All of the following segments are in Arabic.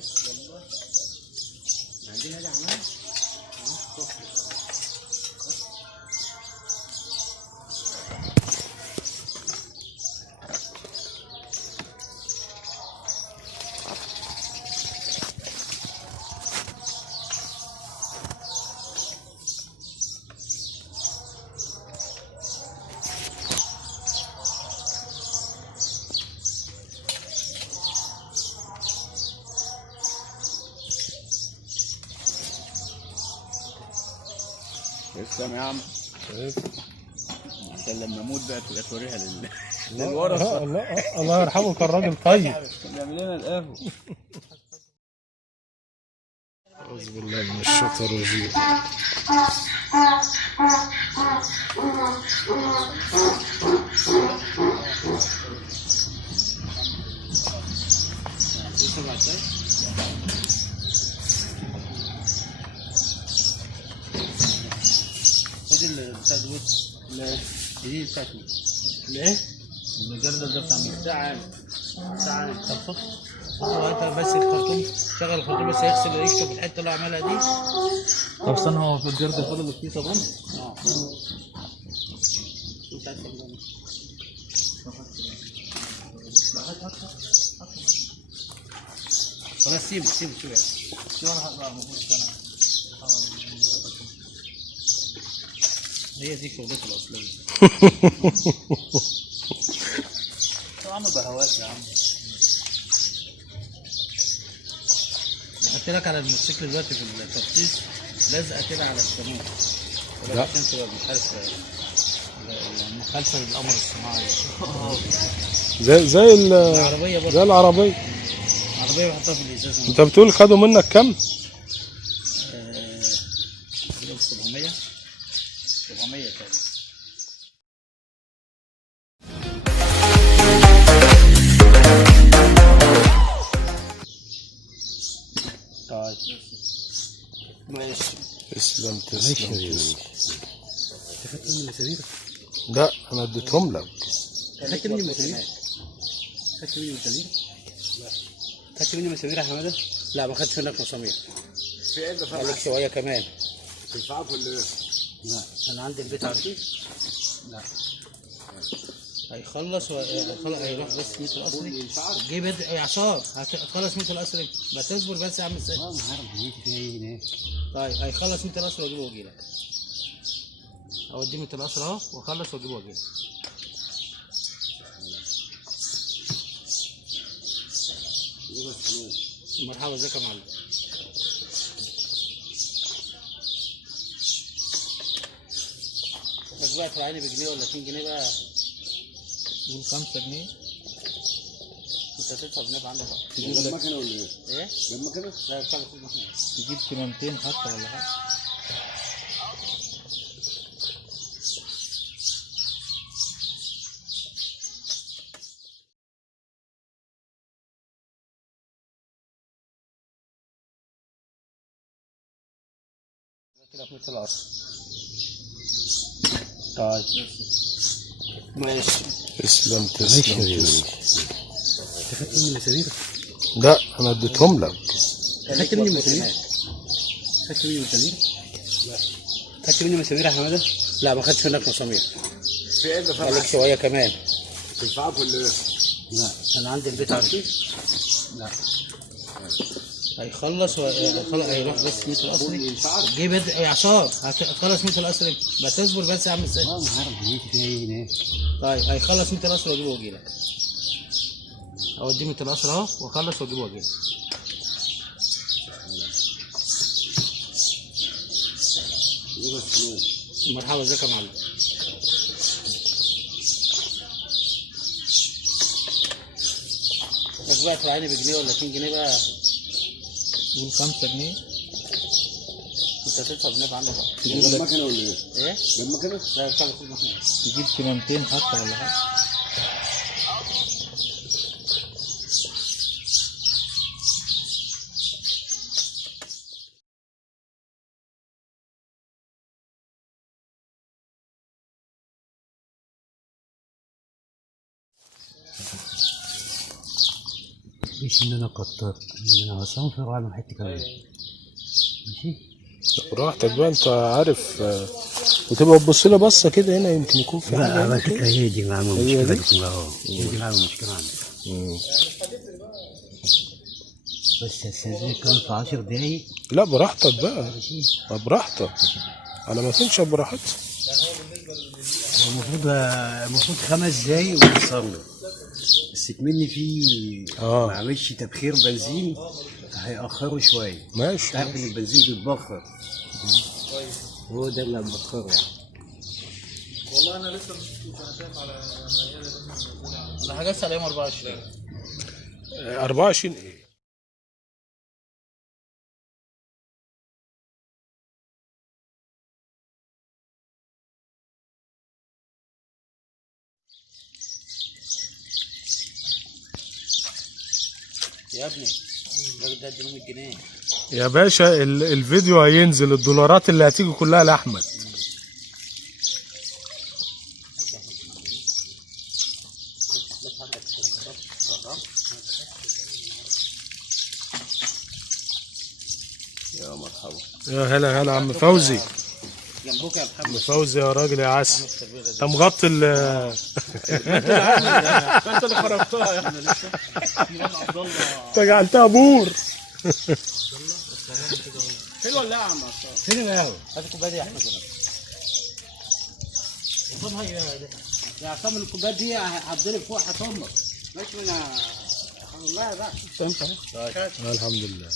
بس والله عندنا هذا عمال تسلم يا عم. عشان لما اموت بقى تبقى توريها للورث. الله يرحمه كان راجل طيب. بيعمل لنا القهوه. أعوذ بالله من الشيطان الرجيم. خد البتاع دوت. لا دي بتاعتي. ليه؟ الجردل ده بتاع مين؟ بتاع طب خد هات بس الخرطوم، شغل الخرطوم بس يغسل يكتب الحته اللي عملها دي. طب استنى هو في الجردل كله اللي فيه صابون؟ اه. انت عايز صابون؟ خلاص سيبه شويه. شو انا هقطع المفروض انا هي دي شغلته الاصليه. يا عم بهواك يا عم. قلت لك على الموتوسيكل دلوقتي في التخصيص لازقه كده على الكامون. لا عشان تبقى مش عارف مخالفه للقمر الصناعي. زي العربيه برضه. زي العربيه. العربيه بحطها في الازاز. انت بتقول خدوا منك كم؟ 700 تقريبا. طيب ماشي. تسلم. انت خدت مني مسامير؟ لا انا اديتهم لك. خدت مني مسامير؟ خدت مني مسامير؟ لا. خدت مني مسامير يا حماده؟ لا ما خدتش منك مسامير. في ايه اللي خليك شويه كمان. تنفعك ولا ايه؟ لا انا عندي البيت عارفين؟ لا هيخلص هيروح بس متر القصري تجيب يا عصام هتخلص متر القصري بس اصبر بس يا عم ازاي؟ اه ما عارف انت جاي هنا. طيب هيخلص متر القصري واجيبه واجيلك. اوديه متر القصري اهو واخلص واجيبه واجيلك. مرحبا ازيك يا معلم. بس بقى تراعيني بجنيه ولا 2 جنيه بقى. قول 5 جنيه. انت هتدفع بنبقى عندك بقى. تجيب المكنه ولا ايه؟ ايه؟ جنب المكنه؟ لا بتاع المكنه. تجيب كمامتين حتى ولا حاجه. كده في متر القصر. طيب ماشي. تسلم. انت خدت مني مسامير؟ لا انا اديتهم لك. خدت مني مسامير؟ خدت مني مسامير؟ لا. خدت مني مسامير يا حماده؟ لا ما خدتش منك مسامير. في ايه اللي خليك شويه كمان. تنفعك ولا ايه؟ لا انا عندي البيت عارفين؟ لا هيخلص هيروح بس متر القصري تجيب يا عصام هتخلص متر القصري بس اصبر بس يا عم ازاي؟ اه ما عارف انت جاي هنا. طيب هيخلص متر القصري واجيبه واجيلك. اوديه متر القصري اهو واخلص واجيبه واجيلك. مرحبا ازيك يا معلم. بس بقى تراعيني بجنيه ولا 2 جنيه بقى. قول 5 جنيه. انت هتدفع بنبقى عندك بقى. تجيب المكنه ولا ايه؟ ايه؟ جنب المكنه؟ لا بتاع المكنه. تجيب كمامتين حتى ولا حاجه. مش ان انا كترت، ان انا هصنفر واعمل حته كمان. ماشي. براحتك بقى، انت عارف. وتبقى تبص لي بصه كده هنا، يمكن يكون في حاجه لا هنا على كده. فكره هي دي عامله هي مشكله دي؟ دي اهو، هي دي عامله مشكله عندي. بس استاذنك كمان في 10 دقايق. لا براحتك بقى، ماشي. براحتك، على ما تنشف براحتك. المفروض 5 دقايق ويوصل له، بس كمني فيه ما عملش تبخير بنزين هيأخره شويه. ماشي. تعرف ان البنزين بيتبخر، هو ده اللي مبخره يعني. والله انا لسه مش شفتوش، انا شايف على انا حجزت على يوم 24. 24 ايه؟ يا ابني الراجل ده اديله 100 جنيه. يا باشا الفيديو هينزل، الدولارات اللي هتيجي كلها لاحمد. يا مرحبا. يا هلا هلا عم فوزي. جنبك يا محمد. عم فوزي يا راجل يا عسل، انت مغطي انت اللي خربتها يا ابني لسه. عبد الله انت جعلتها بور. حلوه ولا يا عم؟ فين القهوه؟ هات الكوبايه دي يا احمد. يا عصام الكوبايه دي هتضرب فوق هتمر. ماشي انا والله بقى. انت الحمد لله.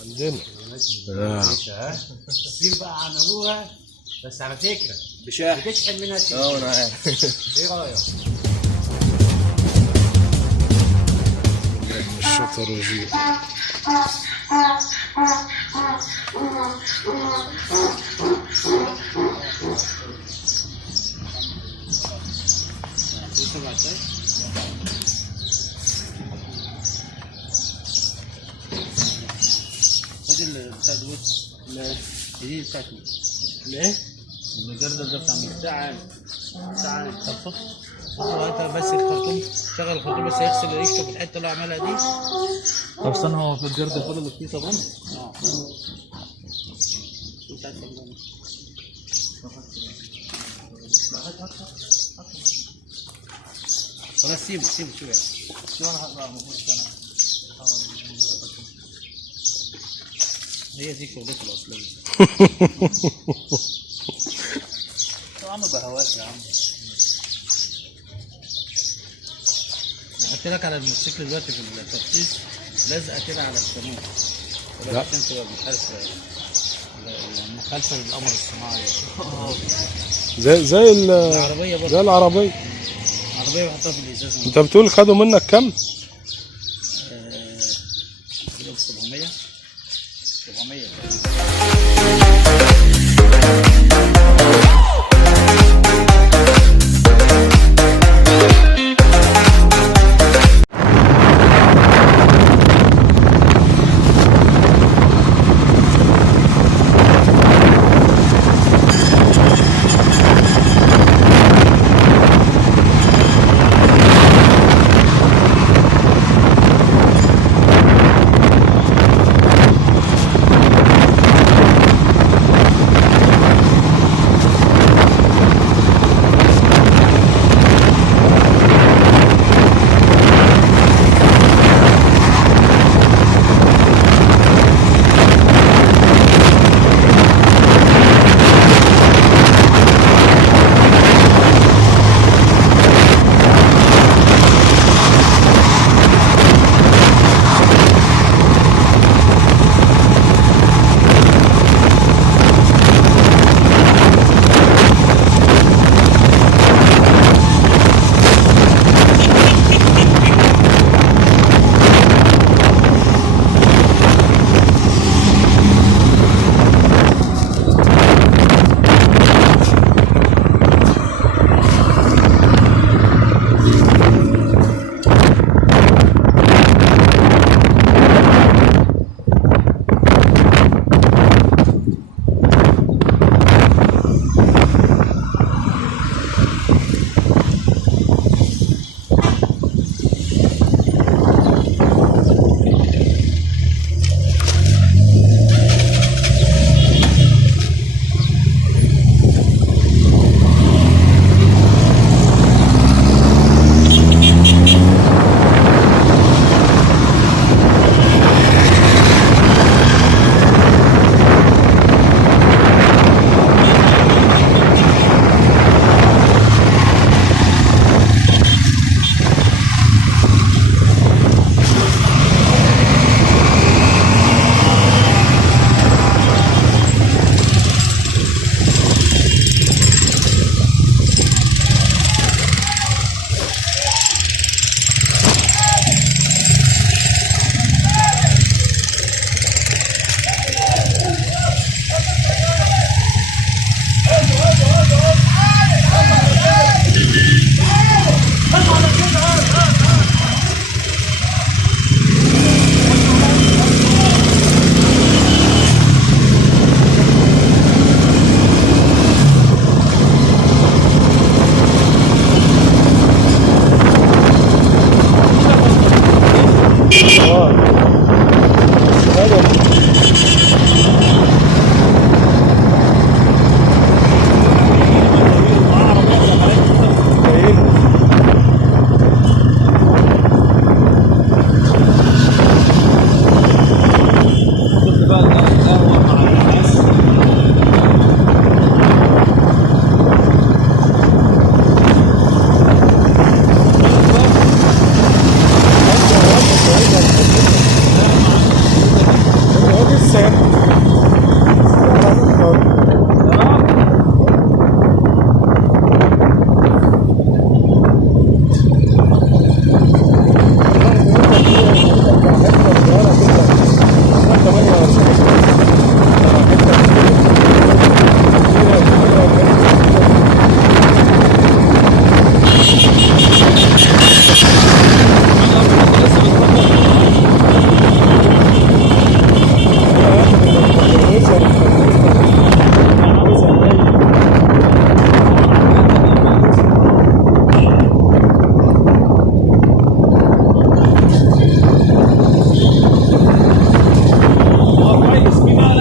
عندنا كتير بقى عن ابوها، بس على فكره بشاح. بتشحن منها كتير. انا عارف. ايه رايك؟ الشطر الرجيم. خد بتاع دوت الجديد بتاعتي. الايه؟ المجردل ده بتاع مين؟ ساعة طب خد انت بس الخرطوم، شغل الخرطوم بس يغسل يكتب الحته اللي عملها دي. طب استنى، هو في الجرد كل اللي فيه صابون؟ انت عايز صابون؟ خلاص سيبه شويه. شو انا هطلع المفروض انا هي دي شغلته الاصليه. يا عم بهواك يا عم. حط لك على الموتوسيكل دلوقتي في الترخيص لازقه كده على الكانون، لا. عشان تبقى مخالفه للقمر الصناعي. زي العربيه برضه، زي العربيه. العربيه بحطها في الازاز. انت بتقول خدوا منك كم؟ 700. كويس في بقى